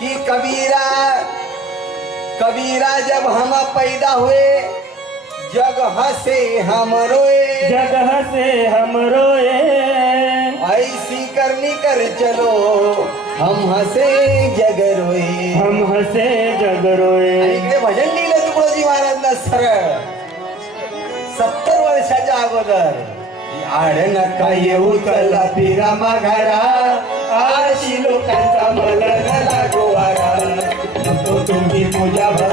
कि कबीरा कबीरा जब हम पैदा हुए जग हसे हम रोए। जगह से हम रोए। ऐसी करनी कर चलो हम हसे जग रोए। हम हसे जग रोए। इकडे भजन लिहिलं तुकडोजी महाराजांना सरळ सत्तर वर्षाच्या अगोदर. आड नका येऊ चला फिरा माघारा. आळशी लोकांचा मला Voy a.